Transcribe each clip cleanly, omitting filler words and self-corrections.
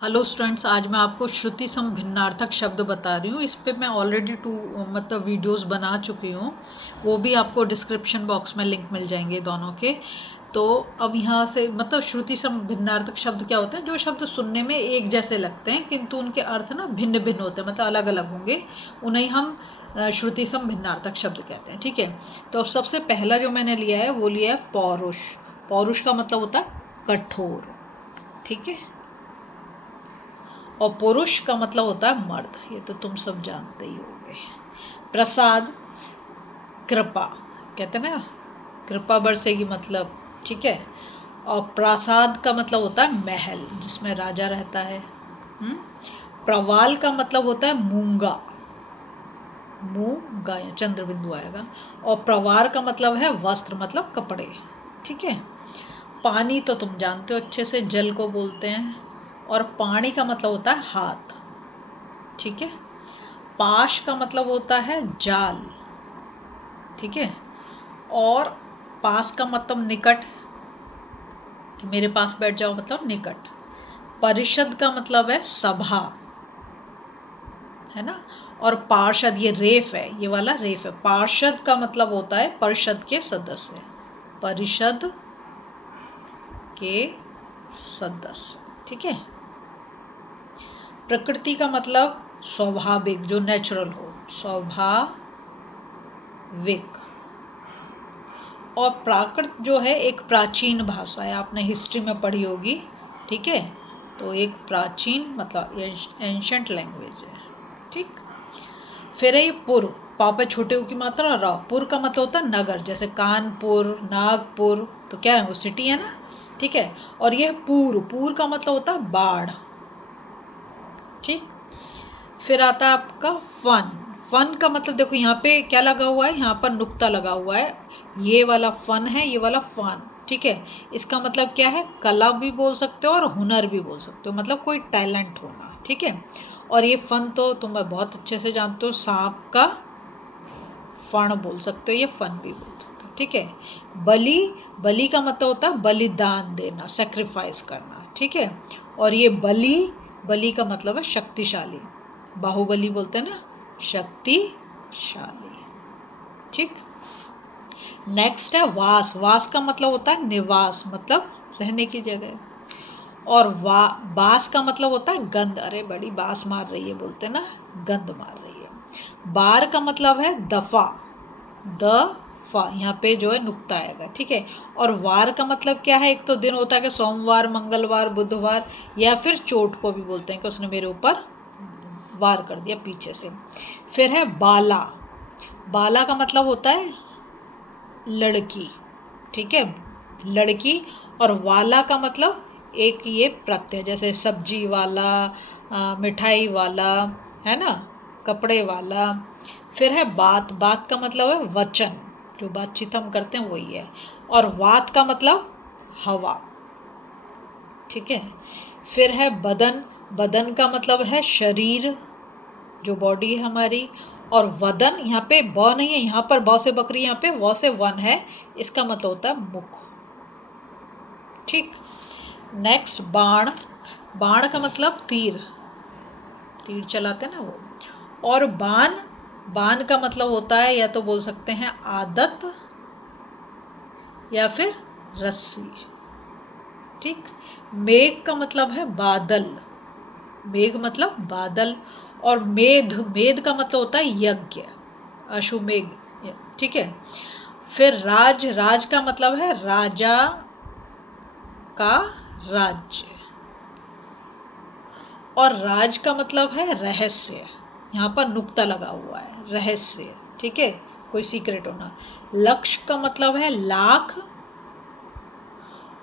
Hello students, आज मैं आपको श्रुति सम भिन्नार्थक शब्द बता रही हूँ। इस पे मैं ऑलरेडी वीडियोस बना चुकी हूँ। वो भी आपको डिस्क्रिप्शन बॉक्स में लिंक मिल जाएंगे दोनों के। तो अब यहाँ से श्रुति सम भिन्नार्थक शब्द क्या होते हैं? जो शब्द सुनने में एक जैसे लगते हैं किंतु उनके अर्थ ना भिन्न भिन्न होते हैं, अलग अलग होंगे। उन्हें हम श्रुति सम भिन्नार्थक शब्द कहते हैं। ठीक है, तो सबसे पहला जो मैंने लिया है वो लिया है पौरुष। पौरुष का मतलब होता है कठोर। ठीक है, और पुरुष का मतलब होता है मर्द। ये तो तुम सब जानते ही होंगे। प्रसाद, कृपा कहते हैं ना, कृपा बरसेगी मतलब। ठीक है, और प्रासाद का मतलब होता है महल जिसमें राजा रहता है। प्रवाल का मतलब होता है मूंगा, मूंगा या चंद्र बिंदु आएगा। और प्रवार का मतलब है वस्त्र, मतलब कपड़े। ठीक है, पानी तो तुम जानते हो अच्छे से, जल को बोलते हैं। और पानी का मतलब होता है हाथ। ठीक है, पाश का मतलब होता है जाल। ठीक है, और पास का मतलब निकट, कि मेरे पास बैठ जाओ मतलब निकट। परिषद का मतलब है सभा, है ना। और पार्षद, ये रेफ है, ये वाला रेफ है। पार्षद का मतलब होता है परिषद के सदस्य, परिषद के सदस्य। ठीक है, प्रकृति का मतलब स्वाभाविक, जो नेचुरल हो, स्वाभाविक। और प्राकृत जो है एक प्राचीन भाषा है, आपने हिस्ट्री में पढ़ी होगी। ठीक है, तो एक प्राचीन मतलब एंशंट लैंग्वेज है। ठीक, फिर है ये पुर, पापा छोटे ऊ की मात्रा रा। पुर का मतलब होता है नगर, जैसे कानपुर, नागपुर, तो क्या है वो सिटी है ना। ठीक है, और ये पूर, पूर का मतलब होता है बाढ़। ठीक, फिर आता है आपका फन। फन का मतलब देखो यहाँ पे क्या लगा हुआ है, यहाँ पर नुक्ता लगा हुआ है। ये वाला फन है, ये वाला फन। ठीक है, इसका मतलब क्या है? कला भी बोल सकते हो और हुनर भी बोल सकते हो, मतलब कोई टैलेंट होना। ठीक है, और ये फन तो तुम बहुत अच्छे से जानते हो, सांप का फण बोल सकते हो, ये फन भी बोल सकते हो। ठीक है, बलि, बलि का मतलब होता है बलिदान देना, सेक्रीफाइस करना। ठीक है, और ये बलि, बलि का मतलब है शक्तिशाली, बाहुबली बोलते हैं ना, शक्तिशाली। ठीक, नेक्स्ट है वास। वास का मतलब होता है निवास, मतलब रहने की जगह। और बास का मतलब होता है गंध। अरे बड़ी बास मार रही है बोलते हैं ना, गंध मार रही है। बार का मतलब है दफा, दफा, यहाँ पे जो है नुक्ता आएगा। ठीक है, और वार का मतलब क्या है? एक तो दिन होता है कि सोमवार, मंगलवार, बुधवार, या फिर चोट को भी बोलते हैं कि उसने मेरे ऊपर वार कर दिया पीछे से। फिर है बाला। बाला का मतलब होता है लड़की। ठीक है, लड़की। और वाला का मतलब एक ये प्रत्यय, जैसे सब्जी वाला, मिठाई वाला, है ना, कपड़े वाला। फिर है बात। बात का मतलब है वचन, जो बातचीत हम करते हैं वही है। और वात का मतलब हवा। ठीक है, फिर है बदन। बदन का मतलब है शरीर, जो बॉडी है हमारी। और वदन, यहाँ पे ब नहीं है, यहाँ पर ब से बकरी, यहाँ पे व से वन है, इसका मतलब होता है मुख। ठीक, नेक्स्ट बाण। बाण का मतलब तीर, तीर चलाते हैं ना वो। और बाण, बाण का मतलब होता है, या तो बोल सकते हैं आदत या फिर रस्सी। ठीक, मेघ का मतलब है बादल, मेघ मतलब बादल। और मेध, मेध का मतलब होता है यज्ञ, अश्वमेघ। ठीक है, फिर राज। राज का मतलब है राजा का राज्य। और राज का मतलब है रहस्य, यहाँ पर नुक्ता लगा हुआ है, रहस्य। ठीक है, कोई सीक्रेट होना। लक्ष्य का मतलब है लाख,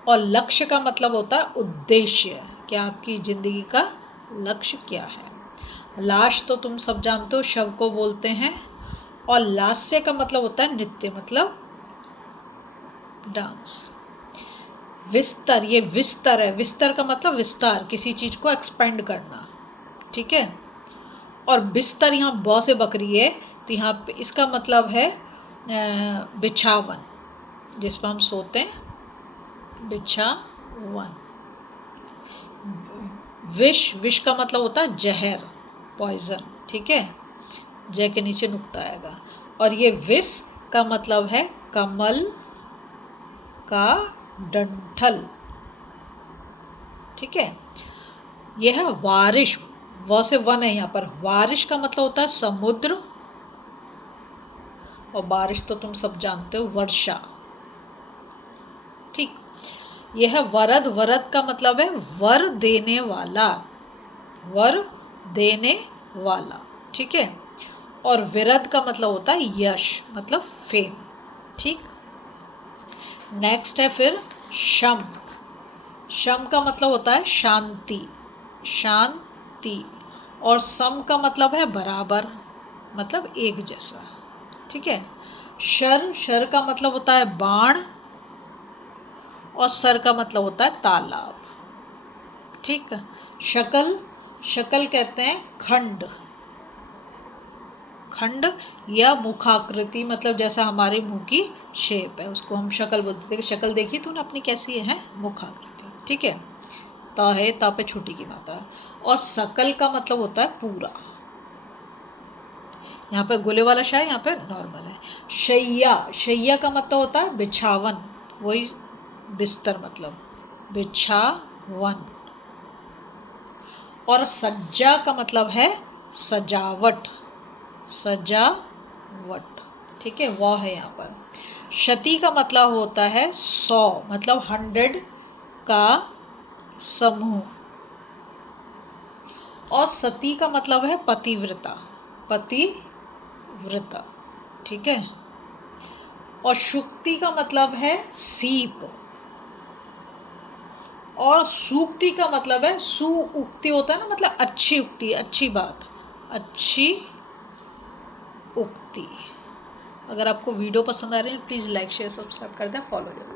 और लक्ष्य का मतलब होता है उद्देश्य, कि आपकी जिंदगी का लक्ष्य क्या है। लाश तो तुम सब जानते हो, शव को बोलते हैं। और लास्य का मतलब होता है नृत्य, मतलब डांस। विस्तर, ये विस्तर है, विस्तर का मतलब विस्तार, किसी चीज़ को एक्सपेंड करना। ठीक है, और बिस्तर यहाँ ब से बकरी है, तो यहाँ पे इसका मतलब है बिछावन, जिस पर हम सोते हैं, बिछावन। विष, विष का मतलब होता है जहर, पॉइजन, ठीक है, जय के नीचे नुक्ता आएगा। और ये विष का मतलब है कमल का डंठल, ठीक है। यह है वारिश, व से वन है यहाँ पर। वारिश का मतलब होता है समुद्र, और बारिश तो तुम सब जानते हो, वर्षा, ठीक। यह है वरद, वरद का मतलब है वर देने वाला, वर देने वाला, ठीक है। और विरद का मतलब होता है यश, मतलब फेम, ठीक। नेक्स्ट है फिर शम। शम का मतलब होता है शांति, शांति। और सम का मतलब है बराबर, मतलब एक जैसा, ठीक है। शर, शर का मतलब होता है बाण, और सर का मतलब होता है तालाब, ठीक। शकल, शकल कहते हैं खंड, खंड या मुखाकृति, मतलब जैसा हमारे मुंह की शेप है उसको हम शक्ल बोलते थे। शक्ल देखी तूने अपनी कैसी है, मुखाकृति, ठीक है। त है, त पे छोटी की मात्रा है। और सकल का मतलब होता है पूरा, यहाँ पे गोले वाला शाह, यहाँ पे नॉर्मल है। शैया, शैया का मतलब होता है बिछावन, वही बिस्तर, मतलब बिछावन। और सज्जा का मतलब है सजावट, सजावट, ठीक है, वह है यहाँ पर। शती का मतलब होता है 100, मतलब 100 का समूह। और सती का मतलब है पतिव्रता, पतिव्रता, ठीक है। और शुक्ति का मतलब है सीप। और सूक्ति का मतलब है सुउक्ति होता है ना, मतलब अच्छी उक्ति, अच्छी बात, अच्छी उक्ति। अगर आपको वीडियो पसंद आ रही है प्लीज़ लाइक शेयर सब्सक्राइब कर दें, फॉलो जरूर।